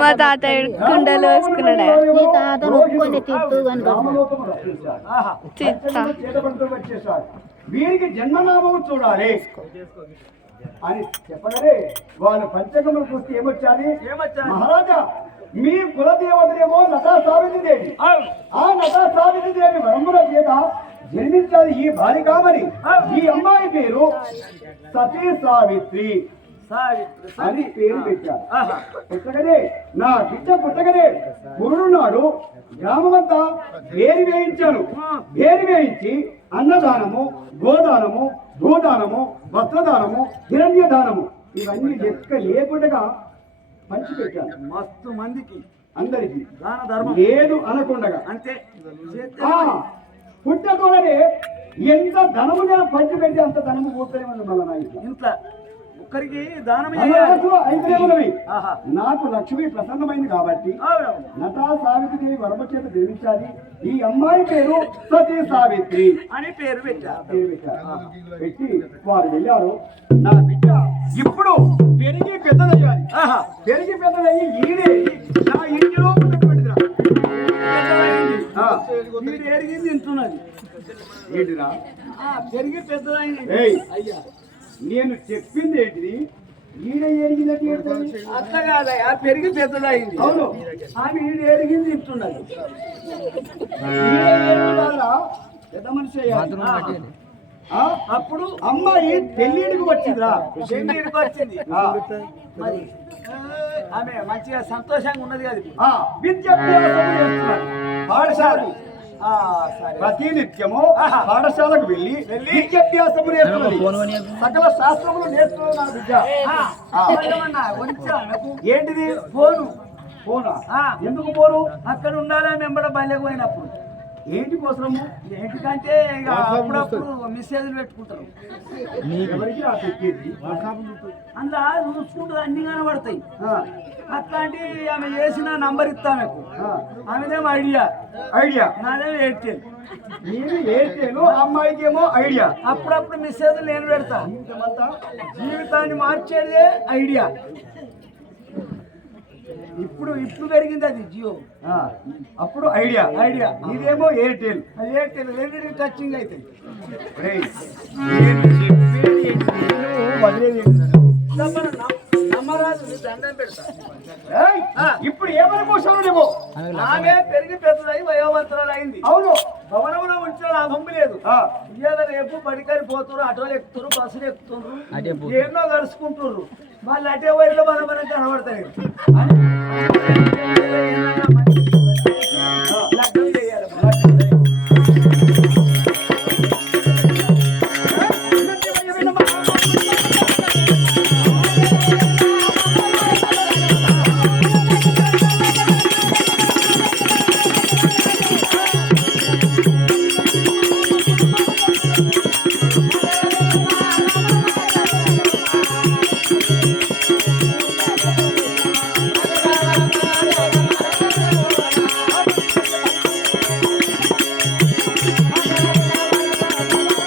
మా తాతయ్య కుండలు వేసుకున్నాడా వీరికి జన్మనామము చూడాలి అని చెప్పగానే వాళ్ళు పంచకములు చూస్తే ఏమొచ్చాది మహారాజా మీ కులదేవతలేమో నటా సావిత్రి దేవి ఆ నటా సావిత్రి దేవి వరముల చేత జన్మించాలి ఈ బాలికామని ఈ అమ్మాయి పేరు సతీ సావిత్రి అని పేరు పెట్టారు. పుట్టగనే నా బిడ్డ పుట్టగనే గురుడు నాడు గ్రామమంతా వేరు వేయించాను. వేరు వేయించి అన్నదానము, గోదానము, భూదానము, వస్త్రదానము, హిరణ్య దానము ఇవన్నీ లెక్క లేకుండా పంచిపెట్టాను. మస్తు మందికి అందరికి దాన ధర్మం లేదు అనకుండా అంతే. పుట్టతోడనే ఎంత ధనము నేను పంచిపెట్టి అంత ధనము పోతూనే ఉంది. మళ్ళీ నా ఇంట్లో ఒక్కరికి దానం నాకు లక్ష్మి ప్రసన్నమైంది కాబట్టి నటా సావిత్రి దేవి వరమ చేత జన్మించాలి. ఈ అమ్మాయి పేరు సతీ సావిత్రి అని పేరు పెట్టారు. పెట్టి వారు వెళ్ళారు. నా బిడ్డ ఇప్పుడు పెరిగి పెద్దదయ్యాలి. పెరిగి పెద్దదయ్యి ఈడే నా ఇంటిలో ఎరిగింది తింటున్నది. ఏంటిరా పెరిగి పెద్దదైంది. అయ్యా నేను చెప్పింది ఏంటిది? ఈడ ఎరిగిందంటే అట్లా కాదయ్యా, పెరిగి పెద్దదైంది. అవును ఆమె ఈడ ఎరిగింది తింటున్నది. పెద్ద మనిషి అప్పుడు అమ్మాయి పెళ్ళిడికి వచ్చిందిరా. పెళ్ళిడికి వచ్చింది ఆమె మంచిగా సంతోషంగా ఉన్నది కదా. విద్యాభ్యాసం చేస్తున్నారు. పాఠశాల ప్రతినిత్యము పాఠశాలకు వెళ్ళి విద్యాభ్యాసము నేర్చుకున్నది. సకల శాస్త్రములు నేర్చుకున్నది నా బిడ్డ. ఏంటిది? ఫోను. ఫోనా? ఎందుకు ఫోను? అక్కడ ఉండాలని వెంబడ బయలుకు పోయినప్పుడు. ఏంటి కోసము? ఏంటికంటే ఇక అప్పుడప్పుడు మెసేజ్లు పెట్టుకుంటారు. అందులో చూసుకుంటారు, అన్ని కనబడతాయి. అట్లాంటి ఆమె చేసిన నంబర్ ఇస్తాను. ఆమెదేమో ఐడియా. ఐడియా నాదేమో ఎయిర్టెల్. నేను ఎయిర్టెల్, అమ్మాయికి ఏమో ఐడియా. అప్పుడప్పుడు మెసేజ్లు నేను పెడతా. జీవితాన్ని మార్చేదే ఐడియా. ఇప్పుడు పెరిగింది అది జియో. అప్పుడు ఐడియా. ఐడియా ఇదేమో ఎయిర్టెల్. ఎయిర్టెల్ రెండు టచింగ్ అవుతాయి. ఇప్పుడు ఏమని మోసాను? ఆమె పెరిగి పెద్దదై వయోవంతరాలు అయింది. అవును భవనంలో ఉంచిన లాభం లేదు. ఇవాళ రేపు బడికని పోతున్నారు, ఆటోలు ఎక్కుతున్నారు, బస్సులు ఎక్కుతున్నారు, ఎన్నో కలుసుకుంటున్నారు. వాళ్ళు అటే వైపులో మనం కనబడతాయి.